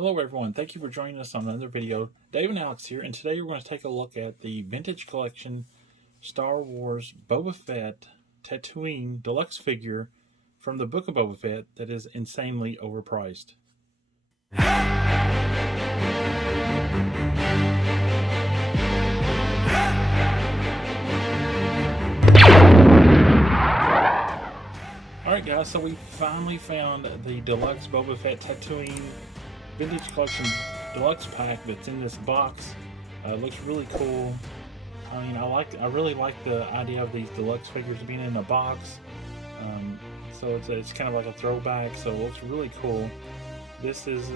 Hello everyone, thank you for joining us on another video. Dave and Alex here, and today we're going to take a look at the Vintage Collection Star Wars Boba Fett Tatooine Deluxe figure from the Book of Boba Fett that is insanely overpriced. Alright guys, so we finally found the Deluxe Boba Fett Tatooine Vintage Collection Deluxe pack that's in this box. It looks really cool. I mean, I really like the idea of these deluxe figures being in a box. So it's kind of like a throwback, so it looks really cool. This is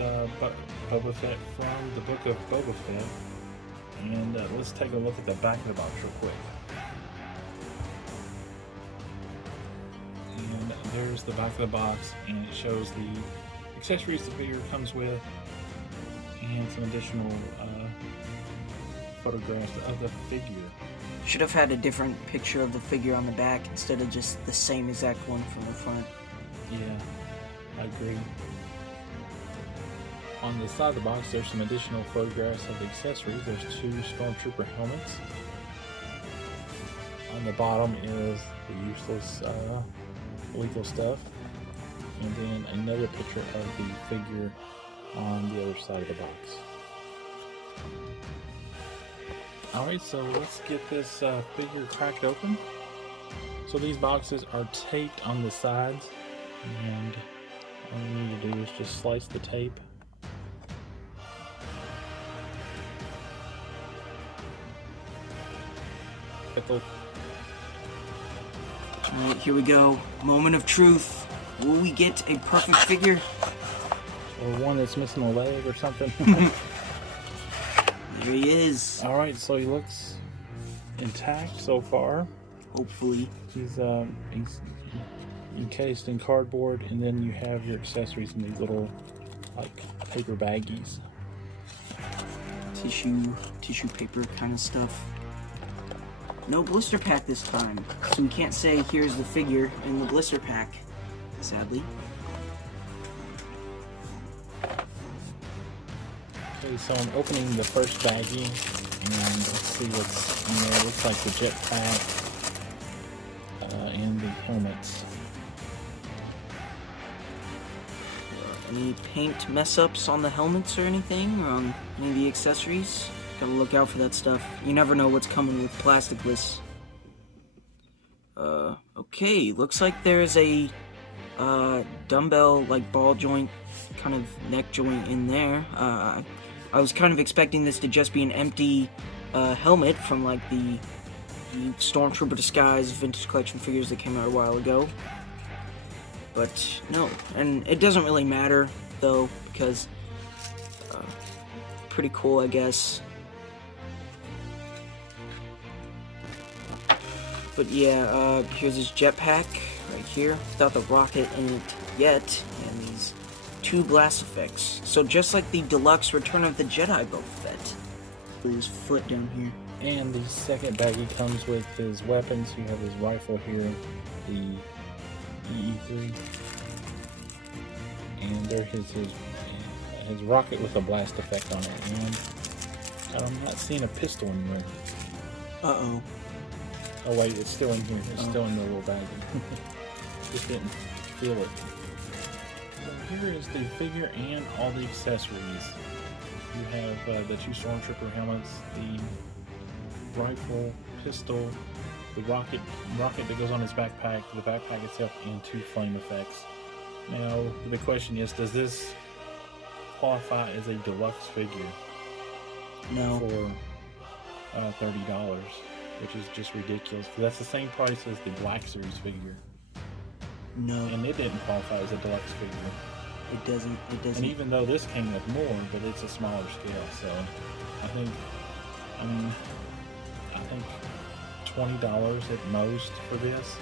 Boba Fett from the Book of Boba Fett. And let's take a look at the back of the box real quick. And there's the back of the box, and it shows the accessories the figure comes with and some additional photographs of the figure. Should have had a different picture of the figure on the back instead of just the same exact one from the front. Yeah, I agree. On the side of the box there's some additional photographs of the accessories. There's two Stormtrooper helmets. On the bottom is the useless legal stuff. And then another picture of the figure on the other side of the box. Alright, so let's get this figure cracked open. So these boxes are taped on the sides, and all you need to do is just slice the tape. Alright, here we go. Moment of truth. Will we get a perfect figure? Or one that's missing a leg or something. There he is. Alright, so he looks intact so far. Hopefully. He's encased in cardboard, and then you have your accessories in these little like paper baggies. Tissue paper kind of stuff. No blister pack this time, so we can't say here's the figure in the blister pack, sadly. Okay, so I'm opening the first baggie, and let's see what's in there. It looks like the jetpack and the helmets. Any paint mess ups on the helmets or anything, or on any of the accessories? Gotta look out for that stuff. You never know what's coming with plasticless. Okay, looks like there's a dumbbell, like ball joint, kind of neck joint in there. I was kind of expecting this to just be an empty helmet from like the Stormtrooper disguise vintage collection figures that came out a while ago. But no, and it doesn't really matter though, because pretty cool, I guess. But yeah, here's his jetpack right here, without the rocket in it yet, and these two blast effects. So just like the deluxe Return of the Jedi Boba Fett. His foot down here. And the second baggie comes with his weapons. You have his rifle here, the EE3, and there is his rocket with a blast effect on it. And I'm not seeing a pistol anywhere. Uh-oh. Oh wait, it's still in here. It's still in the little baggie. Just didn't feel it. So here is the figure and all the accessories. You have the two Stormtrooper helmets, the rifle, pistol, the rocket that goes on his backpack, the backpack itself, and two flame effects. Now the question is, does this qualify as a deluxe figure? No. For $30, which is just ridiculous. That's the same price as the Black Series figure. No. And it didn't qualify as a deluxe figure. It doesn't. And even though this came with more, but it's a smaller scale, so I think $20 at most for this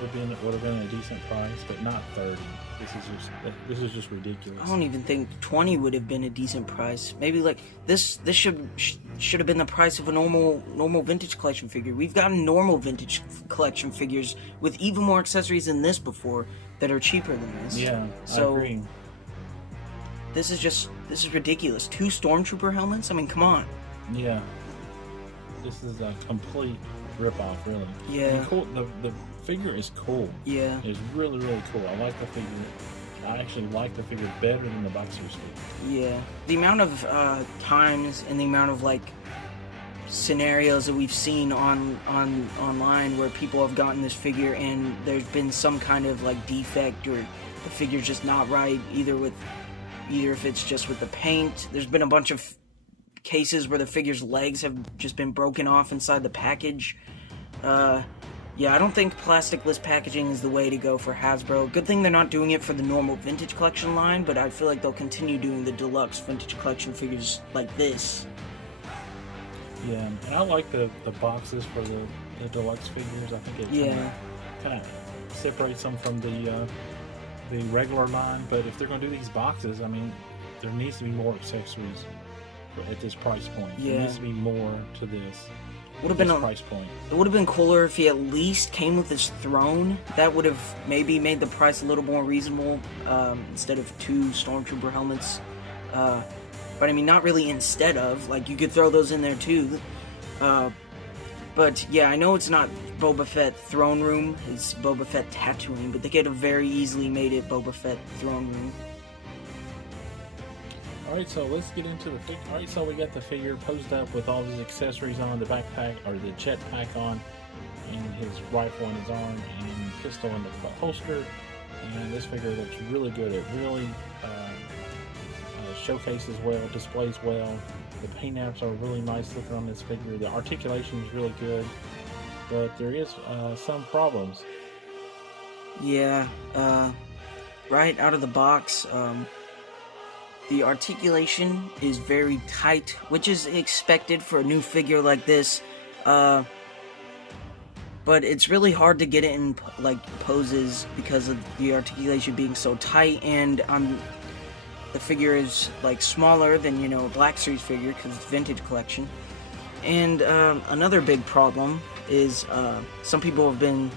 would have been a decent price, but not $30. This is just ridiculous. I don't even think 20 would have been a decent price. Maybe like this should have been the price of a normal vintage collection figure. We've gotten normal vintage collection figures with even more accessories than this before that are cheaper than this. Yeah, so, I agree. this is ridiculous. 2 Stormtrooper helmets? I mean, come on. Yeah. This is a complete rip-off, really. Yeah. And cool, the figure is cool. Yeah. It's really, really cool. I like the figure. I actually like the figure better than the box series figure. Yeah. The amount of times and the amount of, like, scenarios that we've seen online where people have gotten this figure and there's been some kind of, like, defect, or the figure's just not right, either if it's just with the paint. There's been a bunch of cases where the figure's legs have just been broken off inside the package. Yeah, I don't think plasticless packaging is the way to go for Hasbro. Good thing they're not doing it for the normal vintage collection line, but I feel like they'll continue doing the deluxe vintage collection figures like this. Yeah, and I like the boxes for the deluxe figures. I think it kind of separates them from the regular line. But if they're going to do these boxes, I mean, there needs to be more accessories at this price point. Yeah. There needs to be more to this. Would have been price point. It would have been cooler if he at least came with his throne. That would have maybe made the price a little more reasonable, instead of 2 Stormtrooper helmets. But I mean, not really instead of. Like, you could throw those in there too. But yeah, I know it's not Boba Fett Throne Room. It's Boba Fett Tatooine, but they could have very easily made it Boba Fett Throne Room. Alright, so let's get into the figure. Alright, so we got the figure posed up with all his accessories on, the backpack, or the jetpack on, and his rifle on his arm, and pistol in the holster. And this figure looks really good. It really showcases well, displays well. The paint apps are really nice looking on this figure. The articulation is really good, but there is some problems. Yeah, right out of the box, the articulation is very tight, which is expected for a new figure like this, but it's really hard to get it in, like, poses because of the articulation being so tight, and the figure is, like, smaller than, you know, a Black Series figure because it's vintage collection. And another big problem is, some people have been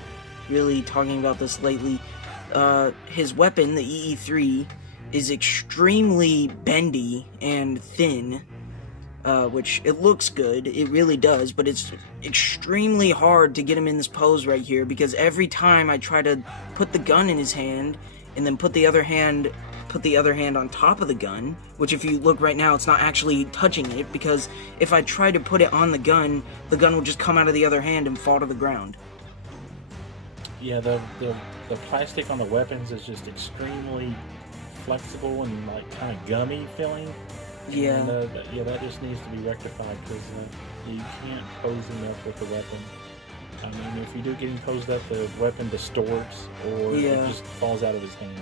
really talking about this lately, his weapon, the EE3, is extremely bendy and thin, which it looks good, it really does, but it's extremely hard to get him in this pose right here, because every time I try to put the gun in his hand and then put the other hand on top of the gun, which if you look right now, it's not actually touching it, because if I try to put it on the gun will just come out of the other hand and fall to the ground. Yeah, the plastic on the weapons is just extremely flexible and, like, kind of gummy feeling. Yeah. And, yeah, that just needs to be rectified, because you can't pose him up with the weapon. I mean, if you do get him posed up, the weapon distorts, or it just falls out of his hand.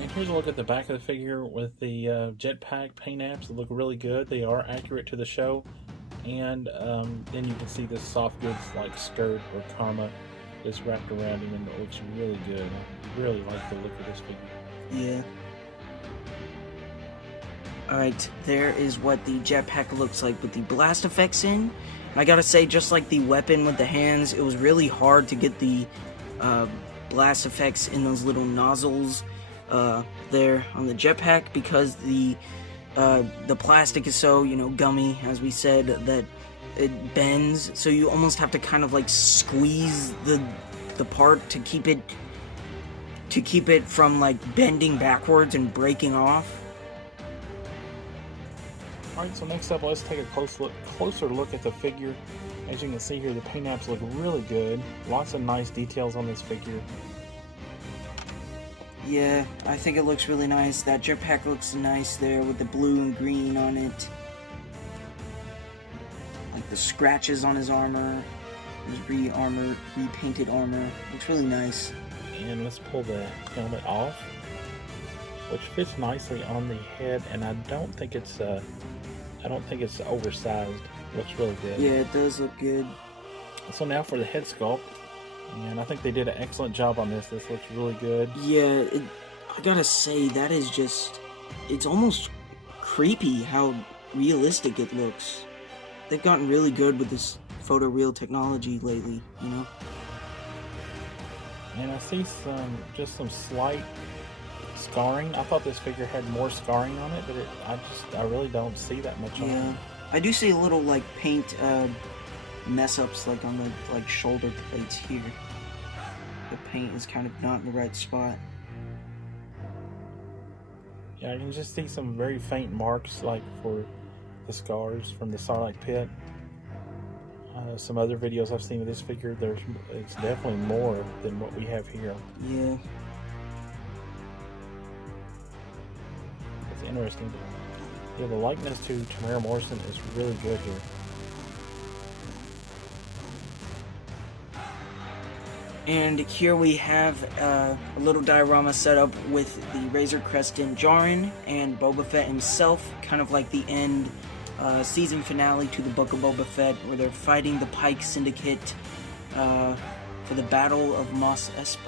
And here's a look at the back of the figure with the jetpack paint apps that look really good. They are accurate to the show. And then you can see this soft goods like skirt or karma is wrapped around him, and it looks really good. I really like the look of this figure. Yeah. Alright, there is what the jetpack looks like with the blast effects in. And I gotta say, just like the weapon with the hands, it was really hard to get the blast effects in those little nozzles there on the jetpack, because the plastic is so, you know, gummy, as we said, that it bends, so you almost have to kind of like squeeze the part to keep it from, like, bending backwards and breaking off. Alright, so next up, let's take a closer look at the figure. As you can see here, the paint apps look really good. Lots of nice details on this figure. Yeah, I think it looks really nice. That jetpack looks nice there with the blue and green on it. Like the scratches on his armor, his repainted armor. Looks really nice. And let's pull the helmet off, which fits nicely on the head, and I don't think it's oversized. Looks really good. Yeah, it does look good. So now for the head sculpt, and I think they did an excellent job on this. This looks really good. Yeah, I gotta say, that is just, it's almost creepy how realistic it looks. They've gotten really good with this photoreal technology lately, you know? And I see some slight scarring. I thought this figure had more scarring on it, but I really don't see that much on it. I do see a little like paint mess ups like on the like shoulder plates here. The paint is kind of not in the right spot. Yeah, I can just see some very faint marks like for the scars from the Sarlacc pit. Some other videos I've seen of this figure, it's definitely more than what we have here. Yeah. It's interesting. Yeah, the likeness to Tamara Morrison is really good here. And here we have a little diorama set up with the Razor Crested Djarin and Boba Fett himself, kind of like the end season finale to the Book of Boba Fett, where they're fighting the Pike Syndicate for the Battle of Mos Espa.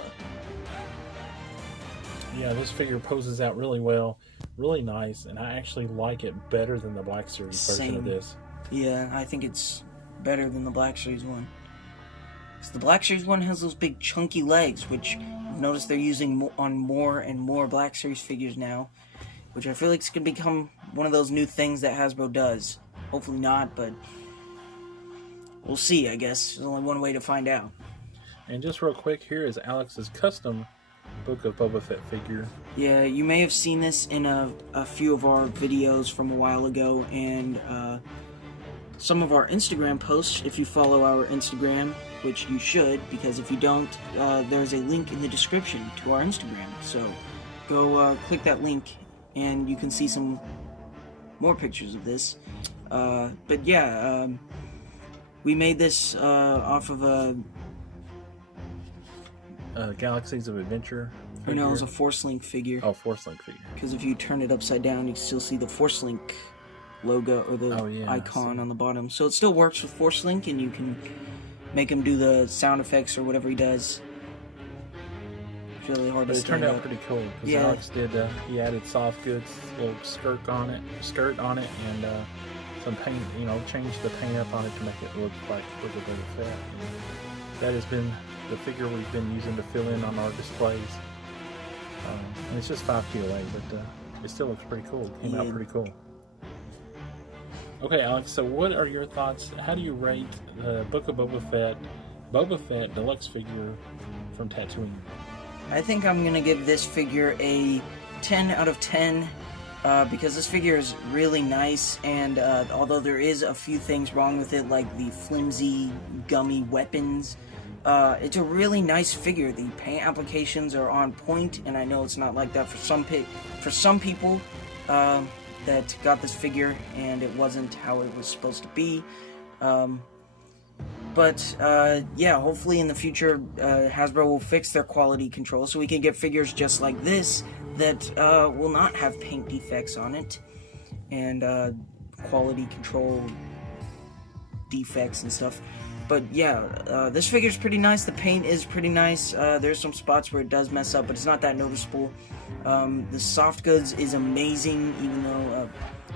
Yeah, this figure poses out really well, really nice, and I actually like it better than the Black Series version of this. Yeah, I think it's better than the Black Series one. Because the Black Series one has those big chunky legs, which I've noticed they're using on more and more Black Series figures now, which I feel like it's going to become one of those new things that Hasbro does. Hopefully not, but we'll see, I guess. There's only one way to find out. And just real quick, here is Alex's custom Book of Boba Fett figure. Yeah, you may have seen this in a few of our videos from a while ago, and some of our Instagram posts, if you follow our Instagram, which you should, because if you don't, there's a link in the description to our Instagram. So go click that link and you can see some more pictures of this. But yeah, we made this off of a Galaxies of Adventure figure. No, it was a Force Link figure. Oh, Force Link figure. Because if you turn it upside down, you can still see the Force Link logo or the icon on the bottom. So it still works with Force Link, and you can make him do the sound effects or whatever he does. It's really hard to stand up. It turned out pretty cool because Alex did. He added soft goods, little skirt on it, and some paint. You know, changed the paint up on it to make it look like Book of Boba Fett. And that has been the figure we've been using to fill in on our displays. And it's just 5 kilo, but it still looks pretty cool. It came out pretty cool. Okay, Alex, so what are your thoughts? How do you rate the Book of Boba Fett Deluxe figure from Tatooine? I think I'm going to give this figure a 10 out of 10 because this figure is really nice, and although there is a few things wrong with it, like the flimsy, gummy weapons, it's a really nice figure. The paint applications are on point, and I know it's not like that for some people that got this figure and it wasn't how it was supposed to be. But yeah, hopefully in the future Hasbro will fix their quality control so we can get figures just like this that will not have paint defects on it and quality control defects and stuff. But yeah, this figure is pretty nice. The paint is pretty nice. There's some spots where it does mess up, but it's not that noticeable. The soft goods is amazing, even though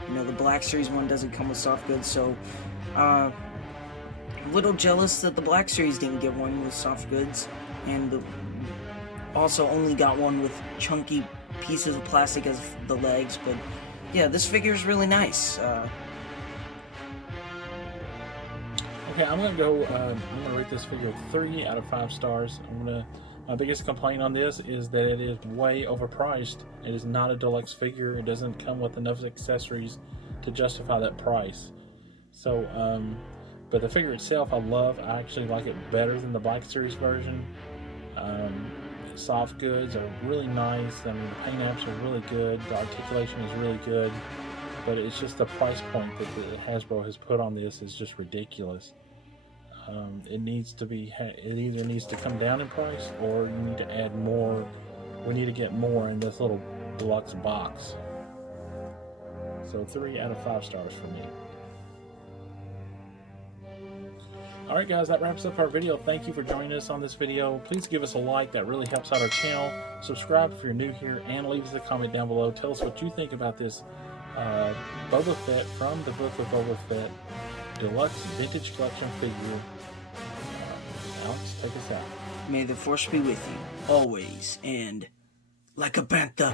you know, the Black Series one doesn't come with soft goods. So a little jealous that the Black Series didn't get one with soft goods, and also only got one with chunky pieces of plastic as the legs. But yeah, this figure is really nice. Okay, I'm gonna rate this figure 3 out of 5 stars. My biggest complaint on this is that it is way overpriced. It is not a deluxe figure. It doesn't come with enough accessories to justify that price. So, but the figure itself, I love. I actually like it better than the Black Series version. Soft goods are really nice. I mean, the paint apps are really good. The articulation is really good. But it's just the price point that the Hasbro has put on this is just ridiculous. It needs to be. It either needs to come down in price, or you need to add more. We need to get more in this little deluxe box. So 3 out of 5 stars for me. Alright guys, that wraps up our video. Thank you for joining us on this video. Please give us a like, that really helps out our channel. Subscribe if you're new here, and leave us a comment down below. Tell us what you think about this Boba Fett from the Book of Boba Fett Deluxe Vintage Collection figure. Alex, take us out. May the Force be with you, always, and like a panther.